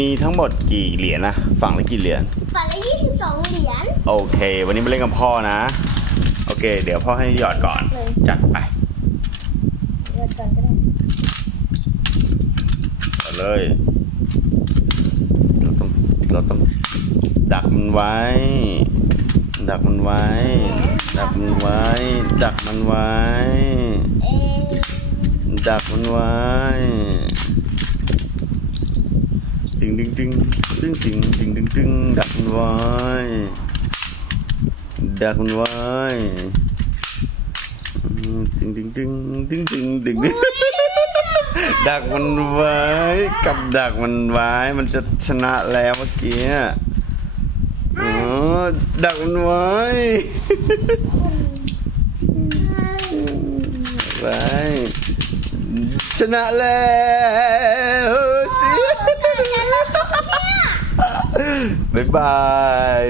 มีทั้งหมดกี่เหรียญนะฝั่งละกี่เหรียญฝันละ22เหรียญโอเค วันนี้มาเล่นกับพ่อนะ โอเค เดี๋ยวพ่อให้หยอดก่อนเลยจัดไปเดี๋ยวก่อนก็ได้เอาเลย เราต้องเราต้องดักมันไว้ ดักมันไว้ ดักมันไว้ ดักมันไว้เอ๊ะดักมันไว้ ดึงดึงดึงดึงดึงดึงดึงดึงดักมันไว้ดักมันไว้ดึงดึงดึงดึงดึงดึงดึงดักมันไว้กับดักมันไว้ มันจะชนะแล้วเมื่อกี้อ๋อดักมันไว้ไว้ชนะแล้ว บ๊ายบาย